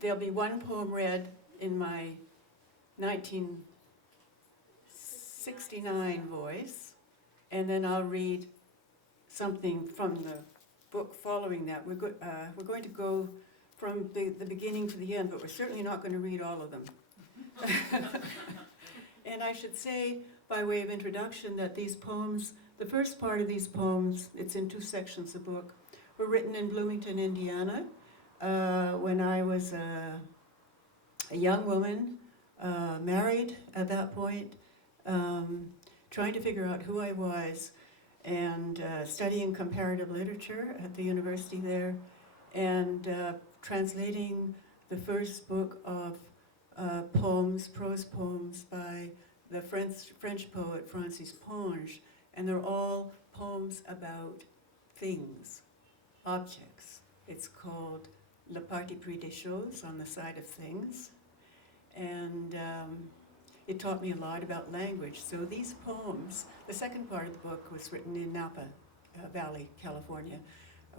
there'll be one poem read in my 1969 voice, and then I'll read something from the book following that. We're going to go from the beginning to the end, but we're certainly not going to read all of them. And I should say, by way of introduction, that these poems, the first part of these poems, it's in 2 sections of the book, were written in Bloomington, Indiana, when I was a young woman, married at that point, trying to figure out who I was, and studying comparative literature at the university there, and translating the first book of prose poems by the French poet Francis Ponge, and they're all poems about things, objects. It's called Le Parti pris des choses, on the side of things, and it taught me a lot about language. So these poems, the second part of the book was written in Napa Valley, California,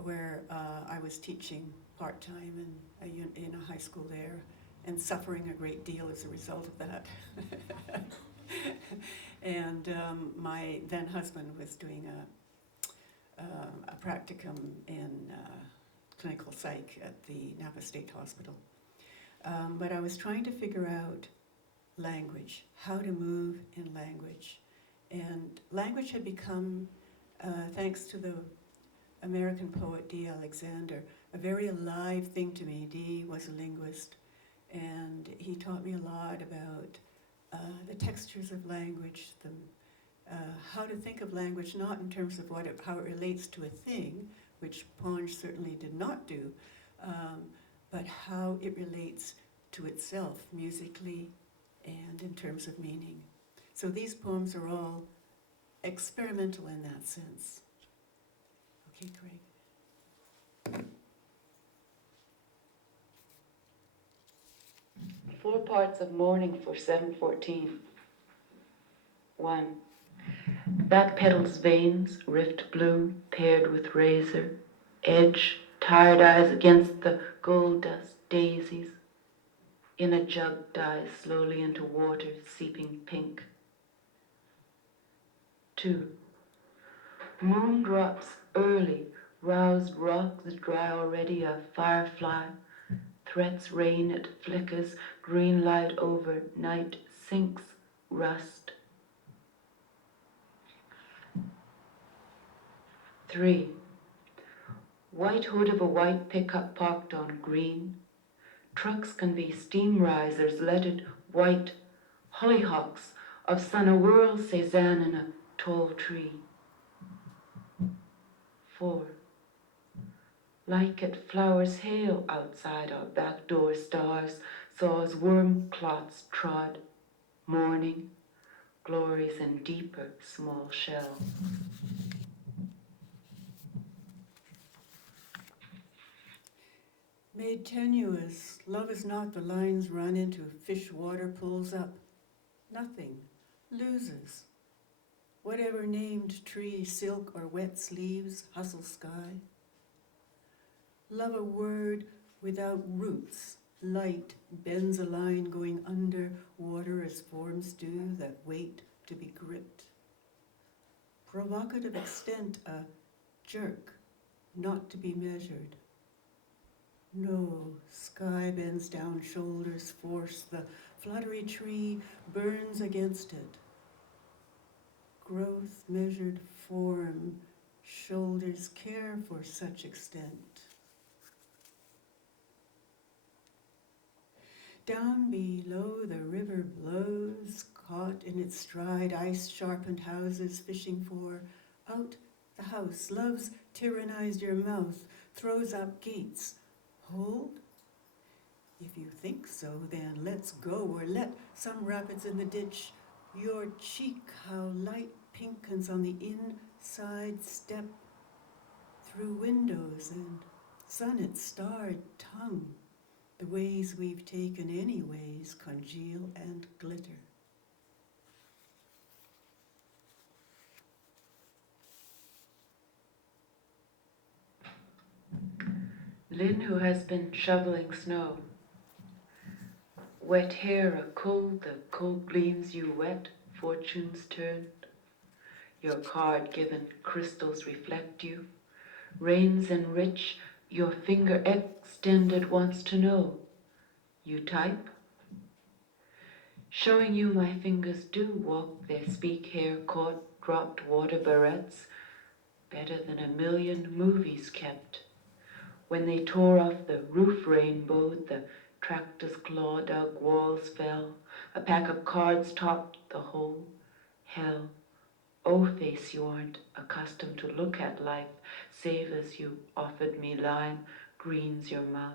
where I was teaching part-time in a high school there, and suffering a great deal as a result of that. And my then husband was doing a practicum in clinical psych at the Napa State Hospital. But I was trying to figure out language, how to move in language. And language had become, thanks to the American poet D. Alexander, a very alive thing to me. D. was a linguist, and he taught me a lot about the textures of language, how to think of language not in terms of how it relates to a thing, which Ponge certainly did not do, but how it relates to itself musically and in terms of meaning. So these poems are all experimental in that sense. Okay, Craig. 4 parts of mourning for 714. 1. Back petals veins, rift blue, paired with razor, edge, tired eyes against the gold dust daisies. In a jug dies slowly into water, seeping pink. 2. Moon drops early, roused rocks dry already, a firefly. Threats rain, it flickers, green light over, night sinks, rust. 3. White hood of a white pickup parked on green. Trucks can be steam risers, leaded white hollyhocks of sun a-whirl Cézanne in a tall tree. 4. Like it flowers hail outside our back door, stars, saws, worm clots trod, morning, glories in deeper small shell. Made tenuous, love is not the lines run into, fish water pulls up. Nothing, loses. Whatever named tree, silk or wet sleeves, hustle sky. Love a word without roots, light bends a line going under water as forms do that wait to be gripped. Provocative extent, a jerk, not to be measured. No, sky bends down shoulders, force, the fluttery tree burns against it. Growth, measured form, shoulders care for such extent. Down below the river blows, caught in its stride, ice-sharpened houses fishing for. Out the house, love's tyrannized your mouth, throws up gates. Hold? If you think so, then let's go, or let some rapids in the ditch. Your cheek, how light pinkens on the inside step. Through windows and sun its starred tongue. The ways we've taken anyways congeal and glitter. Lynn, who has been shoveling snow. Wet hair a cold, the cold gleams you wet, fortunes turned. Your card given, crystals reflect you. Rains enrich, your finger extended wants to know. You type? Showing you my fingers do walk their speak hair caught, dropped water barrettes, better than a million movies kept. When they tore off the roof rainbow, the tractor's claw dug walls fell, a pack of cards topped the whole. Hell, oh face you aren't accustomed to look at life, save as you offered me lime, greens your mouth.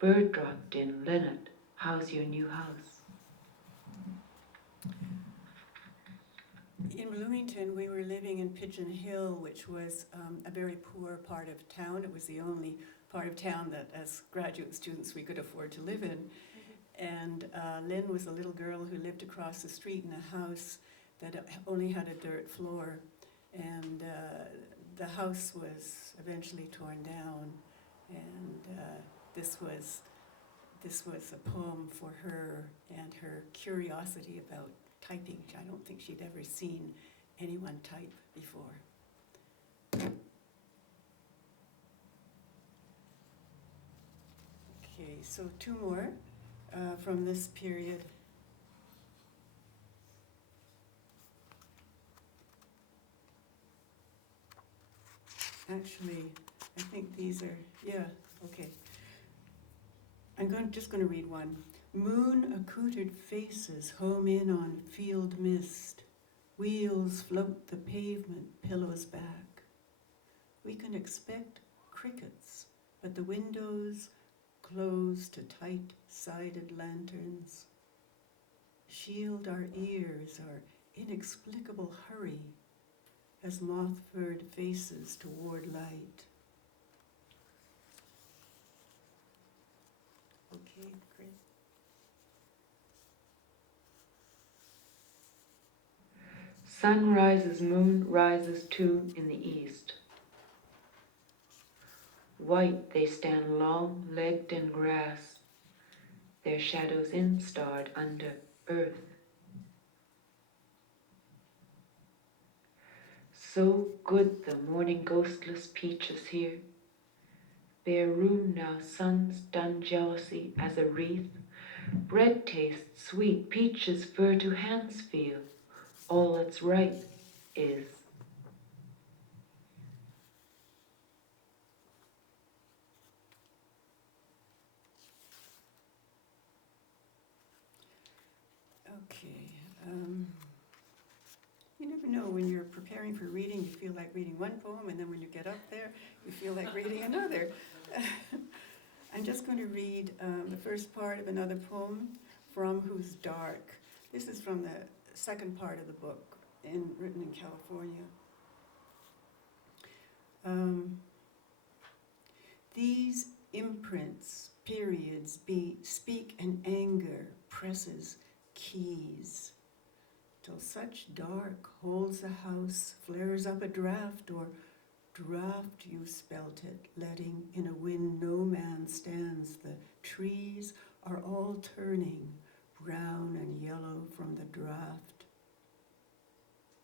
Bird dropped in, Leonard, how's your new house? In Bloomington, we were living in Pigeon Hill, which was a very poor part of town. It was the only part of town that, as graduate students, we could afford to live in. And Lynn was a little girl who lived across the street in a house that only had a dirt floor. And the house was eventually torn down. And this was a poem for her and her curiosity about typing. I don't think she'd ever seen anyone type before. Okay, so two more from this period. Actually, I think these are, yeah, okay. I'm just going to read one. Moon-accoutered faces home in on field mist. Wheels float the pavement, pillows back. We can expect crickets, but the windows close to tight-sided lanterns. Shield our ears, our inexplicable hurry, as moth-furred faces toward light. Okay, great. Sun rises, moon rises too in the east. White they stand long-legged in grass, their shadows instarred under earth. So good the morning ghostless peaches here. Bare room now, sun's done jealousy as a wreath. Bread tastes sweet, peaches fur to hands feel. All that's right is. Okay. You never know, when you're preparing for reading, you feel like reading one poem, and then when you get up there, you feel like reading another. I'm just going to read the first part of another poem, From Whose Dark. This is from the second part of the book, written in California. These imprints, periods, speak and anger, presses, keys. Till such dark holds the house, flares up a draft, or draft you spelt it, letting in a wind no man stands. The trees are all turning, brown and yellow from the draft,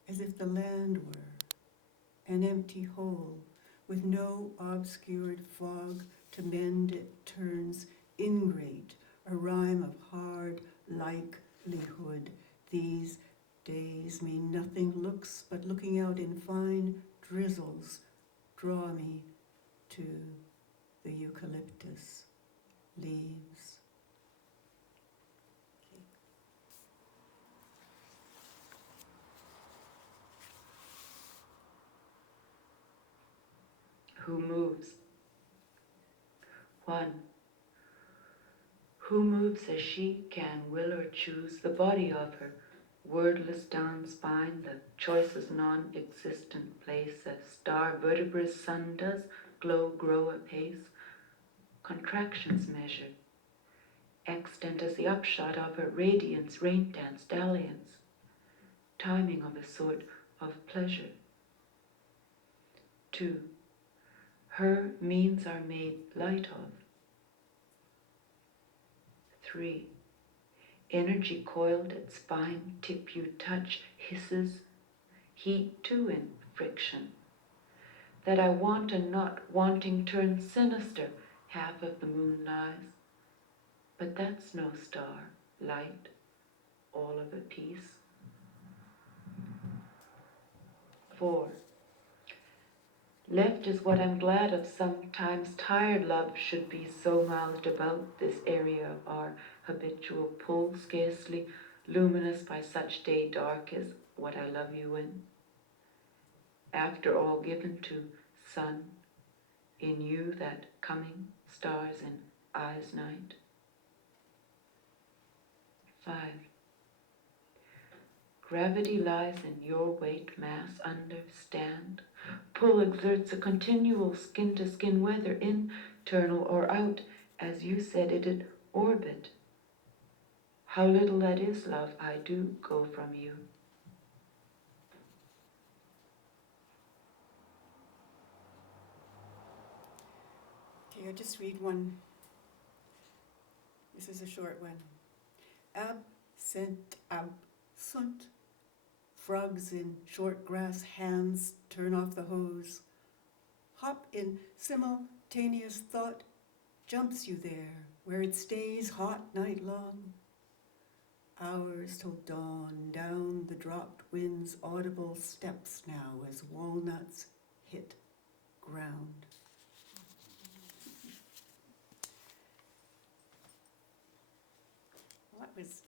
as if the land were an empty hole, with no obscured fog to mend it turns ingrate, a rhyme of hard likelihood. These days mean nothing looks, but looking out in fine drizzles draw me to the eucalyptus leaves. Okay. Who moves? 1. Who moves as she can will or choose the body of her, wordless down spine, the choice's non-existent place, as star vertebra's sun does glow grow apace, contractions measured, extant as the upshot of her radiance, rain dance, dalliance, timing of a sort of pleasure. 2. Her means are made light of. 3. Energy coiled at spine, tip you touch, hisses, heat too in friction. That I want and not wanting turns sinister, half of the moon lies. But that's no star, light, all of a piece. 4. Left is what I'm glad of. Sometimes tired love should be so mouthed about this area of our habitual pull, scarcely luminous by such day dark as what I love you in. After all given to sun, in you that coming, stars in eyes night. 5. Gravity lies in your weight mass, understand. Pull exerts a continual skin-to-skin, whether internal or out, as you said it'd orbit. How little that is, love, I do go from you. Okay, I'll just read one. This is a short one. Absent, absent. Frogs in short grass hands turn off the hose. Hop in simultaneous thought jumps you there, where it stays hot night long. Hours till dawn, down the dropped wind's audible steps now as walnuts hit ground. Well, that was